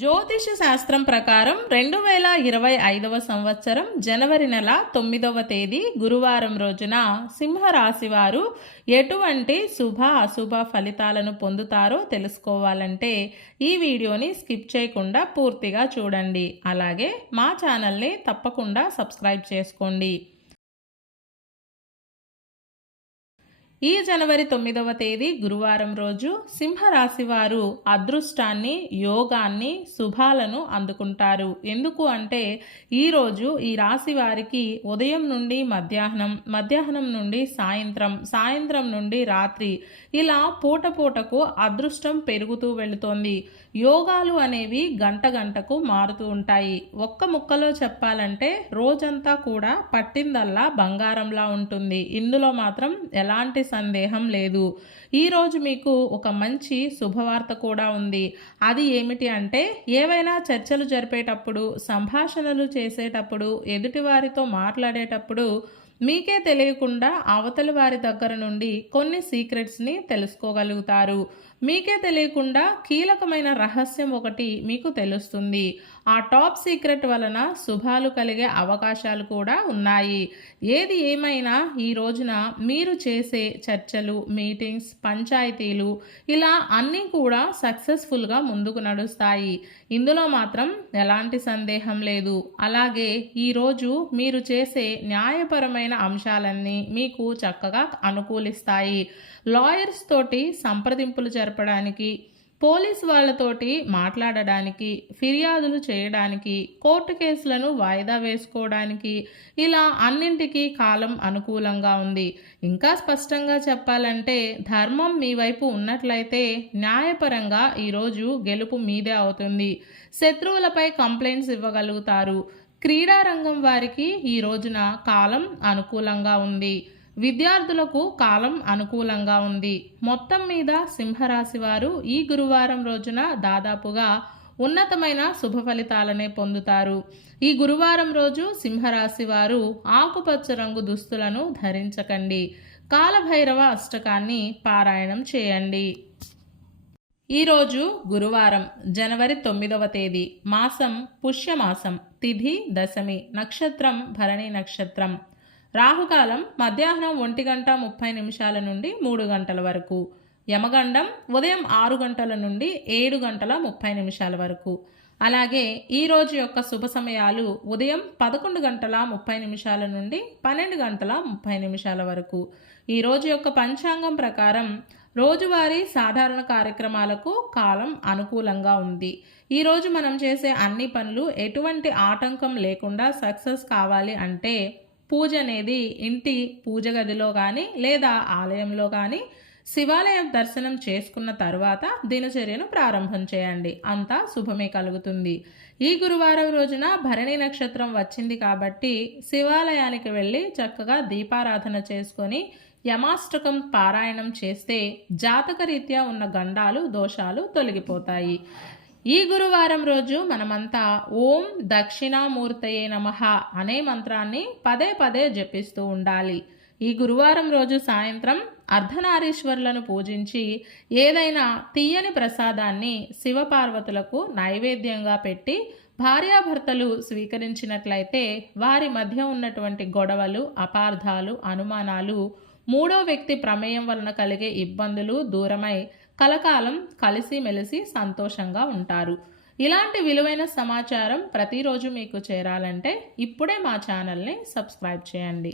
జ్యోతిష శాస్త్రం ప్రకారం రెండు వేల ఇరవై ఐదవ సంవత్సరం జనవరి నెల తొమ్మిదవ తేదీ గురువారం రోజున సింహరాశి వారు ఎటువంటి శుభ అశుభ ఫలితాలను పొందుతారో తెలుసుకోవాలంటే ఈ వీడియోని స్కిప్ చేయకుండా పూర్తిగా చూడండి. అలాగే మా ఛానల్ని తప్పకుండా సబ్స్క్రైబ్ చేసుకోండి. ఈ జనవరి తొమ్మిదవ తేదీ గురువారం రోజు సింహరాశి వారు అదృష్టాన్ని యోగాన్ని శుభాలను అందుకుంటారు. ఎందుకు అంటే ఈరోజు ఈ రాశి వారికి ఉదయం నుండి మధ్యాహ్నం మధ్యాహ్నం నుండి సాయంత్రం సాయంత్రం నుండి రాత్రి ఇలా పూట పూటకు అదృష్టం పెరుగుతూ వెళుతోంది. యోగాలు అనేవి గంట గంటకు మారుతూ ఉంటాయి. ఒక్క ముక్కలో చెప్పాలంటే రోజంతా కూడా పట్టిందల్లా బంగారంలా ఉంటుంది. ఇందులో మాత్రం ఎలాంటి సందేహం లేదు. ఈరోజు మీకు ఒక మంచి శుభవార్త కూడా ఉంది. అది ఏమిటి అంటే ఏవైనా చర్చలు జరిపేటప్పుడు సంభాషణలు చేసేటప్పుడు ఎదుటివారితో మాట్లాడేటప్పుడు మీకే తెలియకుండా అవతలి వారి దగ్గర నుండి కొన్ని సీక్రెట్స్ని తెలుసుకోగలుగుతారు. మీకే తెలియకుండా కీలకమైన రహస్యం ఒకటి మీకు తెలుస్తుంది. ఆ టాప్ సీక్రెట్ వలన శుభాలు కలిగే అవకాశాలు కూడా ఉన్నాయి. ఏది ఏమైనా ఈ రోజున మీరు చేసే చర్చలు మీటింగ్స్ పంచాయతీలు ఇలా అన్నీ కూడా సక్సెస్ఫుల్గా ముందుకు నడుస్తాయి. ఇందులో మాత్రం ఎలాంటి సందేహం లేదు. అలాగే ఈరోజు మీరు చేసే న్యాయపరమైన అంశాలన్నీ మీకు చక్కగా అనుకూలిస్తాయి. లాయర్స్ తోటి సంప్రదింపులు జరపడానికి పోలీస్ వాళ్ళతోటి మాట్లాడడానికి ఫిర్యాదులు చేయడానికి కోర్టు కేసులను వాయిదా వేసుకోవడానికి ఇలా అన్నింటికీ కాలం అనుకూలంగా ఉంది. ఇంకా స్పష్టంగా చెప్పాలంటే ధర్మం మీ వైపు ఉన్నట్లయితే న్యాయపరంగా ఈరోజు గెలుపు మీదే అవుతుంది. శత్రువులపై కంప్లైంట్స్ ఇవ్వగలుగుతారు. క్రీడారంగం వారికి ఈ రోజున కాలం అనుకూలంగా ఉంది. విద్యార్థులకు కాలం అనుకూలంగా ఉంది. మొత్తం మీద సింహరాశి వారు ఈ గురువారం రోజున దాదాపుగా ఉన్నతమైన శుభ ఫలితాలనే పొందుతారు. ఈ గురువారం రోజు సింహరాశి వారు ఆకుపచ్చ రంగు దుస్తులను ధరించకండి. కాలభైరవ అష్టకాన్ని పారాయణం చేయండి. ఈరోజు గురువారం జనవరి తొమ్మిదవ తేదీ మాసం పుష్యమాసం తిథి దశమి నక్షత్రం భరణి నక్షత్రం. రాహుకాలం మధ్యాహ్నం ఒంటి గంట ముప్పై నిమిషాల నుండి మూడు గంటల వరకు. యమగండం ఉదయం ఆరు గంటల నుండి ఏడు గంటల ముప్పై నిమిషాల వరకు. అలాగే ఈ రోజు యొక్క శుభ సమయాలు ఉదయం పదకొండు గంటల ముప్పై నిమిషాల నుండి పన్నెండు గంటల ముప్పై నిమిషాల వరకు. ఈ రోజు యొక్క పంచాంగం ప్రకారం రోజువారీ సాధారణ కార్యక్రమాలకు కాలం అనుకూలంగా ఉంది. ఈరోజు మనం చేసే అన్ని పనులు ఎటువంటి ఆటంకం లేకుండా సక్సెస్ కావాలి అంటే పూజ అనేది ఇంటి పూజ గదిలో కానీ లేదా ఆలయంలో కానీ శివాలయం దర్శనం చేసుకున్న తర్వాత దినచర్యను ప్రారంభం చేయండి. అంతా శుభమే కలుగుతుంది. ఈ గురువారం రోజున భరణి నక్షత్రం వచ్చింది కాబట్టి శివాలయానికి వెళ్ళి చక్కగా దీపారాధన చేసుకొని యమాష్టకం పారాయణం చేస్తే జాతకరీత్యా ఉన్న గండాలు దోషాలు తొలగిపోతాయి. ఈ గురువారం రోజు మనమంతా ఓం దక్షిణామూర్తయే నమ అనే మంత్రాన్ని పదే పదే జపిస్తూ ఉండాలి. ఈ గురువారం రోజు సాయంత్రం అర్ధనారీశ్వరులను పూజించి ఏదైనా తీయని ప్రసాదాన్ని శివపార్వతులకు నైవేద్యంగా పెట్టి భార్యాభర్తలు స్వీకరించినట్లయితే వారి మధ్య ఉన్నటువంటి గొడవలు అపార్థాలు అనుమానాలు మూడో వ్యక్తి ప్రమేయం వలన కలిగే ఇబ్బందులు దూరమై కలకాలం కలిసిమెలిసి సంతోషంగా ఉంటారు. ఇలాంటి విలువైన సమాచారం ప్రతిరోజు మీకు చేరాలంటే ఇప్పుడే మా ఛానల్ని సబ్స్క్రైబ్ చేయండి.